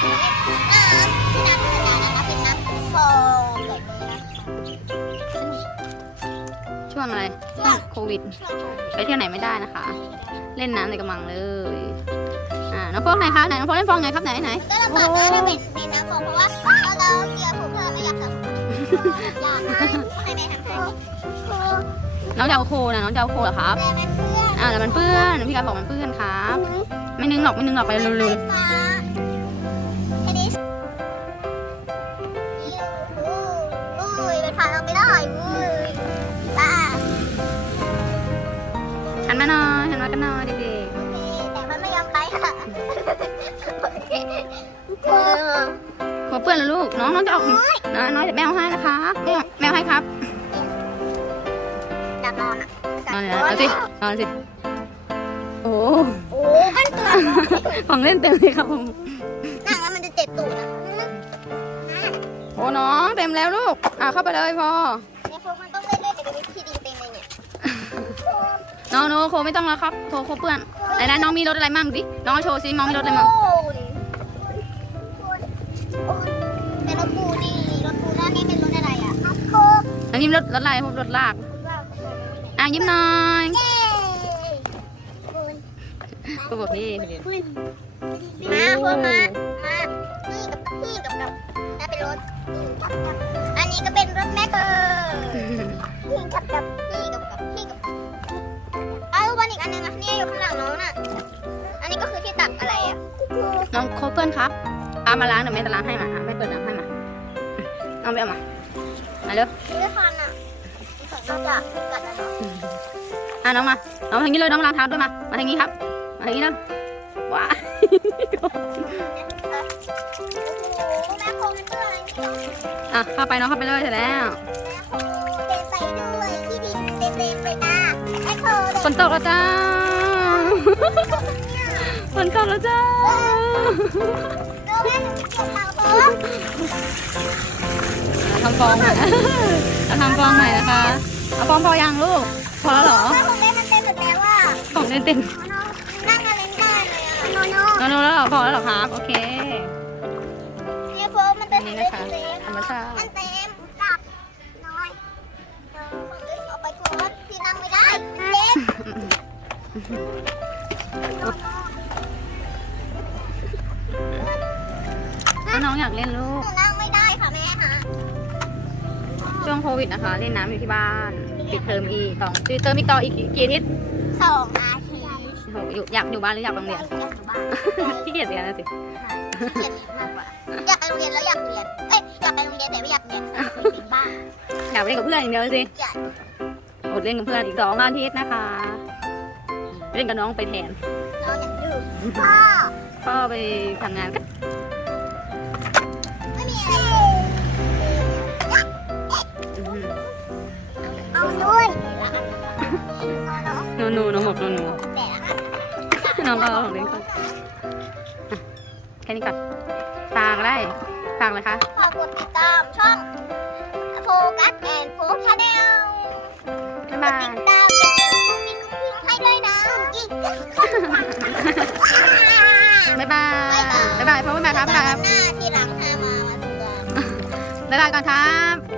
ช่วงอะไรช่วงโควิดช่วงโควิด ไปเที่ยวไหนไม่ได้นะคะ เล่นน้ำในกระมังเลย อ่า น้องโฟกไหนคะไหนน้องโฟกเล่นฟองไงครับไหนไหนก็ลำบากนะถ้าเป็นในน้ำโฟมเพราะว่าเราเกียร์ผมเธอไม่อยากทำอยากให้ให้แม่ทำให้น้องจะเอาโคนะน้องจะเอาโคเหรอครับแต่มันเพื่อนอ่าแต่มันเปื้อนพี่การบอกมันเปื้อนครับ ไม่นึงหรอกไม่นึงหรอกไปเร็ มาหน่อยหันมากันหน่อยเด็กโอเคแต่มันไม่ยอมไปค่ะเออๆโคเปื้อนแล้วลูก น้องน้องจะออกน้อยน้อยเดี๋ยวแมวให้นะคะแมวแมวให้ครับดับนอนอะนอนเลยนะเอาสินอนสิ โอ้โอ้ขั้นตัวของเล่นเต็มเลยครับผมนั่งแล้วมันจะเจ็บตูดนะโอ้น้องเต็มแล้วลูก อ่าเข้าไปเลยพอ เนี่ยพวกมันต้องเล่นเล่นแต่วิธีดีเป็นเลยเนี่ย น้องโนโคไม่ต้องแล้วครับโคโคเปื้อนไหนนะน้องมีรถอะไรมั่งดิน้องโชว์ซิน้องมีรถอะไรมั่งโอ้ยเป็นรถปูนี่รถปูแล้วนี่เป็นรถอะไรอะรถปูอันนี้รถรถอะไรพวกรถลากอะยิ้มหน่อยเย้ก็บอกพี่พอดีมาพวกมามานี่กับพี่กับกับนั่นเป็นรถนี่กับกับอันนี้ก็เป็นรถแม่เกอร์พี่กับกับพี่กับกับ ก็คือที่ตักอะไรอะน้องโคเปื้อนครับเอามาล้างเดี๋ยวแม่จะล้างให้มาอะแม่เปิดน้ำให้มาเอาไปเอามามาเร็วนี่คันอะนอกจากกัดแล้วเนาะอะน้องมาน้องมาทางนี้เลยน้องล้างเท้าด้วยมา มาทางนี้ครับ มาทางนี้นะว้าโอ้โหแม่โคมันเปื้อนอะไรนี่เนาะอะเข้าไปน้องเข้าไปเลยเสร็จแล้วแม่โคเทใส่ด้วยที่ดินเต็มๆเลยนะแม่โคฝนตกแล้วจ้า ฝนตกแล้วจ้าดูแม่หนูเก็บเตาโต๊ะทำฟองใหม่เราทำฟองใหม่นะคะ เอาฟองพอยังลูก พอแล้วเหรอแม่คงเล่นมันเต็มหมดแล้วอะของเล่นเต็มนั่งอะไรไม่ได้เลยอะโนโน่นอนแล้วเหรอพอแล้วเหรอครับ โอเคเนี่ยโฟมมันเต็อัมนนี้เลนะยคะเต็มธรรมชามัตินเต็มกลับน้อยเออของเล่นเอาไปก่อนพี่นั่งไม่ได้มันเต็ม น้องอยากเล่นลูหกนูนั่งไม่ได้ค่ะแม่ค่ะช่วงโควิดนะคะ เล่นน้ำอยู่ที่บ้าน ปิดเทอมอีกสองปิดเทอมอีกต่ออีกกี่อาทิตย์สองนาทีโอ้โหอยู่อยากอยู่บ้านหรืออยากไปโรงเรียน อยากอยู่บ้านขี้เกียจเรียนนะสิขี้เกียจเรียนมากกว่า อยากไปโรงเรียนแล้วอยากเรียน เอ้ยอยากไปโรงเรียนแต่ไม่อยากเรียนเป็นบ้านอยากไปเล่นกับเพื่อนอย่างเดียวสิอยากอดเล่นกับเพื่อนอีกสองอาทิตย์นะคะไปเล่นกับน้องไปแทน น้องอยากดื้อพ่อพ่อไปทำงานก็ หนูหนูน้องบอกหนูหนูแต่ละน้องก็เอาของเล่นก่อนอะแค่นี้ก่อนฝากอะไรฝากเลยคะฝากกดติดตามช่องโฟกัสแอนโฟกชาแนลบ๊ายบายติดตามอย่าลืมกุ๊กกิ๊กกุ๊กกิ๊กให้ด้วยนะกิ๊กบ๊ายบายบ๊ายบายพ่อบ๊ายบายครับบ๊ายบายครับหน้าที่หลังหามามาเตือนบ๊ายบายก่อนครับ